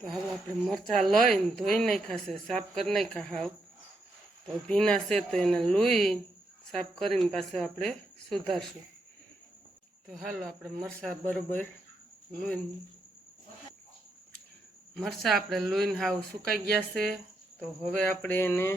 તો હવે આપણે મરચાં લઈને ધોઈ નાખ્યા છે, સાફ કરી નાખ્યા હાવ. તો ભીના છે તો એને લૂઈ સાફ કરીને પાછું આપણે સુધારશું. તો હાલો આપણે મરચાં બરોબર લૂઈને મરચાં આપણે લૂઈને હાવ સુકાઈ ગયા છે. તો હવે આપણે એને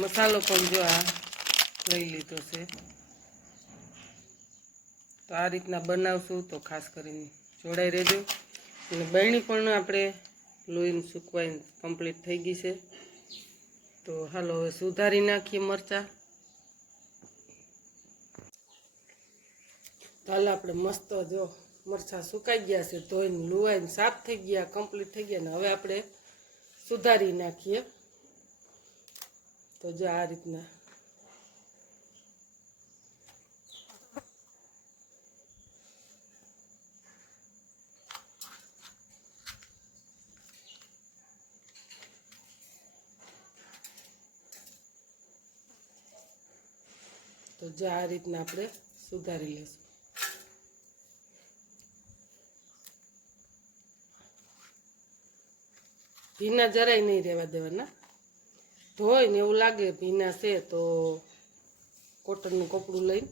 મસાલો પણ જો આ લઈ લીધો છે. તો આ રીતના બનાવશું તો ખાસ કરીને જોડાઈ રહેજો. અને બરણી પણ આપણે લોહીને સૂકવાઈને કમ્પ્લીટ થઈ ગઈ છે. તો હાલો હવે સુધારી નાખીએ મરચાં. તો હાલો આપણે મસ્ત જો મરચાં સુકાઈ ગયા છે, ધોઈને લુવાઈને સાફ થઈ ગયા, કમ્પ્લીટ થઈ ગયા. ને હવે આપણે સુધારી નાખીએ. તો જો આ રીતના તો જો આ રીતના આપણે સુધારી લઈશું. ભીના જરાય નહીં રહેવા દેવાના. ધોઈને એવું લાગે ભીના છે તો કોટનનું કપડું લઈને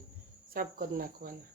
સાફ કરી નાખવાના.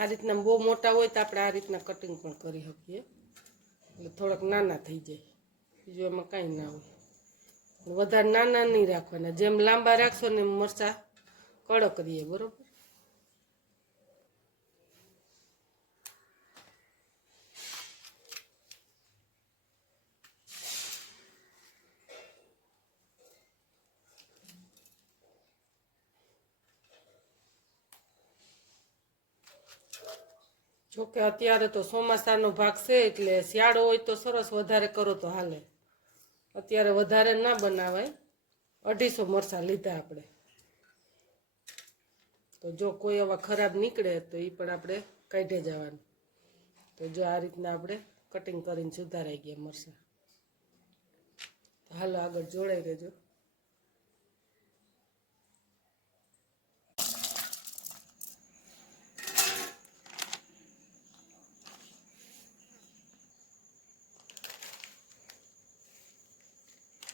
આ રીતના બહુ મોટા હોય તો આપણે આ રીતના કટિંગ પણ કરી શકીએ, એટલે થોડાક નાના થઈ જાય. બીજું એમાં કાંઈ ના હોય. વધારે નાના નહીં રાખવાના, જેમ લાંબા રાખશો ને એમ મરચાં કડક રહીએ. બરોબર. જોકે અત્યારે તો ચોમાસાનો ભાગ છે એટલે શિયાળો હોય તો સરસ વધારે કરો તો હાલે. અત્યારે વધારે ના બનાવાય. 250 મરચાં લીધા આપણે. તો જો કોઈ એવા ખરાબ નીકળે તો એ પણ આપણે કાઢે જવાનું. તો જો આ રીતના આપણે કટિંગ કરીને સુધારાઈ ગયા મરચાં. હાલો આગળ જોડાઈ રહેજો.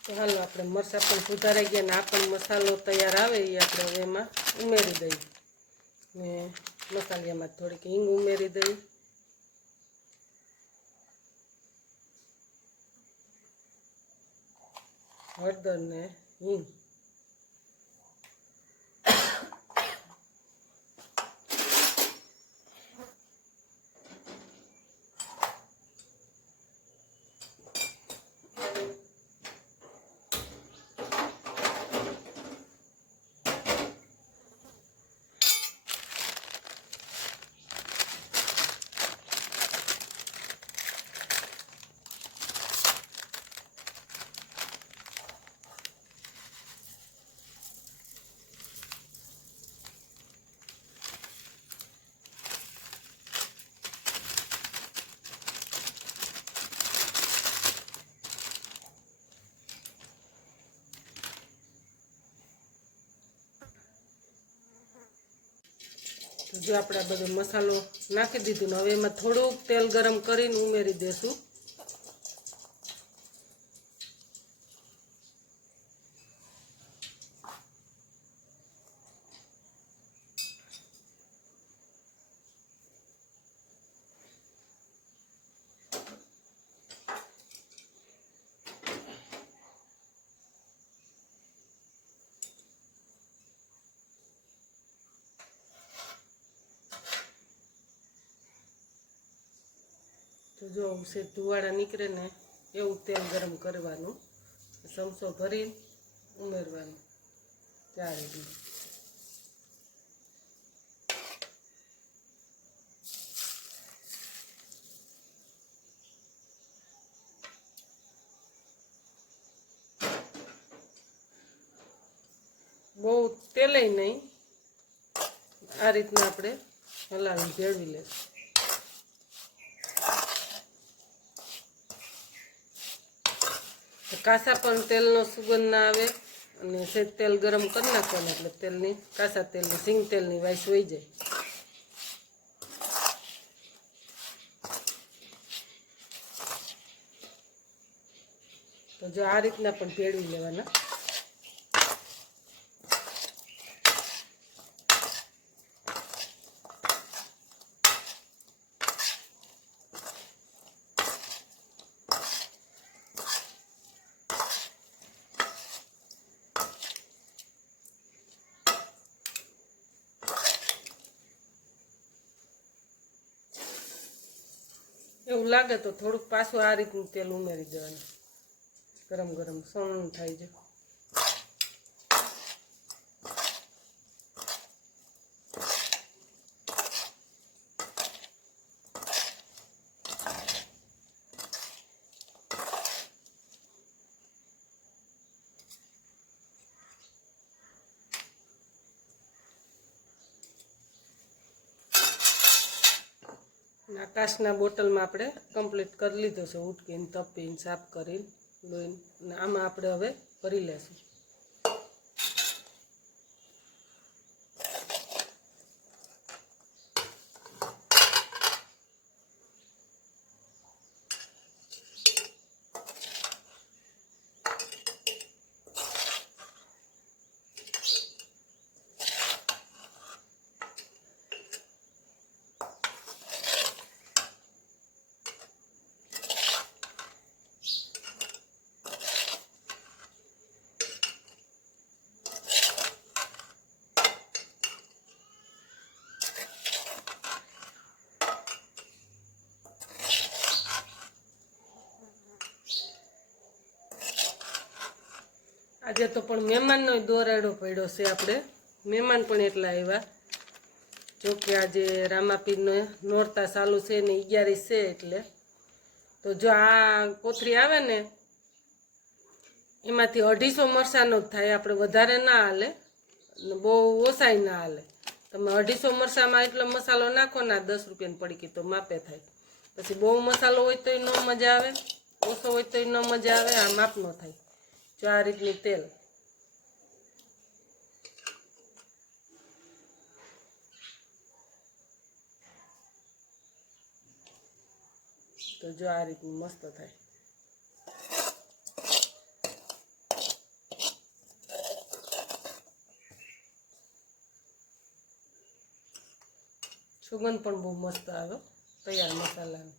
તો હાલો આપણે મરચાં પણ સુધારાઈ ગયા ને આ પણ મસાલો તૈયાર આવે એ આપણે હવે એમાં ઉમેરી દઈએ. ને મસાલિયામાં થોડીક હિંગ ઉમેરી દઈએ. હળદર ને હિંગ. જો આપણે બધો મસાલો નાખી દીધું ને હવે એમાં થોડુંક તેલ ગરમ કરીને ઉમેરી દેશું. તો જો છે ધુવાડા નીકળે ને એવું તેલ ગરમ કરવાનું, ચમચો ભરી ઉમેરવાનું. ત્યારે બહુ તેલે નહીં, આ રીતના આપણે હલાવી ભેળવી લઈશું. કાસા પણ તેલનો સુગંધ ના આવે અને સેજ તેલ ગરમ કરી નાખવાનું એટલે તેલની કાસા તેલની સિંગ તેલની વાઈસ વહી જાય. તો જો આ રીતના પણ ભેળવી લેવાના. એવું લાગે તો થોડુંક પાછું આ રીતનું તેલ ઉમેરી દેવાનું. ગરમ ગરમ સણ થાય છે. આકાશના બોટલમાં આપણે કમ્પ્લીટ કરી લીધો છે, ઉટકીને તપીને સાફ કરીને લોહીને. અને આમાં આપણે હવે ભરી લેશું. આજે તો પણ મહેમાનનો દોરાડો પડ્યો છે. આપણે મહેમાન પણ એટલા આવ્યા. જોકે આજે રામાપીરનો નોરતા ચાલુ છે ને 11 છે એટલે. તો જો આ કોથળી આવે ને એમાંથી 250 મરચાંનો જ થાય. આપણે વધારે ના હાલે, બહુ ઓછાય ના હાલે. તમે 250 મરચાંમાં એટલો મસાલો નાખો ને 10 રૂપિયાની પડીકી તો માપે થાય. પછી બહુ મસાલો હોય તોય ન મજા આવે, ઓછો હોય તોય ન મજા આવે. આ માપનો થાય. જો આ રીતની તેલ. તો જો આ રીતનું મસ્ત થાય. સુગંધ પણ બહુ મસ્ત આવે તૈયાર મસાલાની.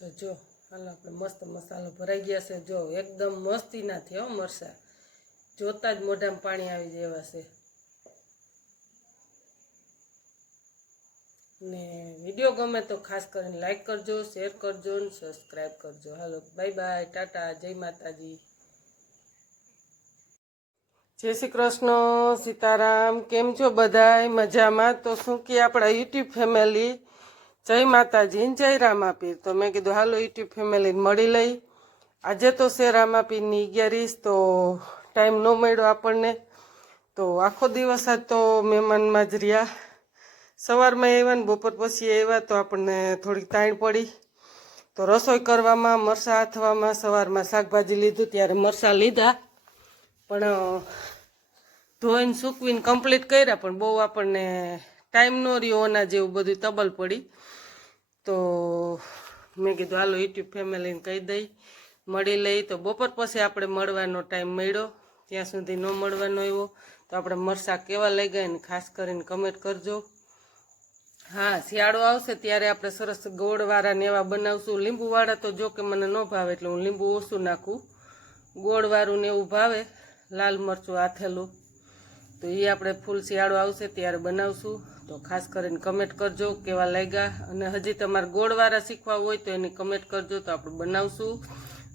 તો જો હાલ આપણે મસ્ત મસાલો ભરાઈ ગયા છે. જો એકદમ મસ્તી નથી હો મરચાં, જોતા જ મોઢામાં પાણી આવી જાય એવા છે. ને વિડીયો ગમે તો ખાસ કરીને લાઈક કરજો, શેર કરજો ને સબસ્ક્રાઈબ કરજો. હાલો બાય બાય, ટાટા, જય માતાજી, જય શ્રી કૃષ્ણ, સીતારામ. કેમ છો બધાય? મજામાં? તો શું કે આપણા યુટ્યુબ ફેમિલી જય માતાજી જય રામાપીર. તો મેં કીધું હાલો યુટ્યુબ ફેમિલીને મળી લઈ. આજે તો છે રામાપીરની 11, તો ટાઈમ ન મળ્યો આપણને. તો આખો દિવસ આજ તો મહેમાનમાં જ રહ્યા. સવારમાં આવ્યા ને બપોર પછી આવ્યા તો આપણને થોડીક તાણ પડી. તો રસોઈ કરવામાં, મરચાં હાથવામાં, સવારમાં શાકભાજી લીધું ત્યારે મરચાં લીધા પણ ધોઈને સૂકવીને કમ્પ્લીટ કર્યા. પણ બહુ આપણને ટાઈમ ન રહ્યો, ઓના જેવું બધું તબલ પડી. તો મેં કીધું હાલો યુટ્યુબ ફેમિલીને કહી દઈ મળી લઈ. તો બપોર પછી આપણે મળવાનો ટાઈમ મળ્યો, ત્યાં સુધી ન મળવાનો એવો. તો આપણે મરચાં કેવા લઈ ગયા ને ખાસ કરીને કમેન્ટ કરજો. હા, શિયાળો આવશે ત્યારે આપણે સરસ ગોળવાળા ને એવા બનાવશું. લીંબુવાળા તો જો કે મને ન ભાવે એટલે હું લીંબુ ઓછું નાખું. ગોળવાળું ને એવું ભાવે, લાલ મરચું આથેલું. તો એ આપણે ફૂલ શિયાળો આવશે ત્યારે બનાવશું. તો ખાસ કરીને કમેન્ટ કરજો કેવા લાગ્યા. અને હજી તમારે ગોળવાળા શીખવા હોય તો એની કમેન્ટ કરજો તો આપણે બનાવશું.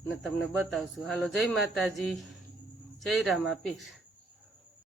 ને તમને બતાવશું. હાલો, જય માતાજી, જય રામા પીર.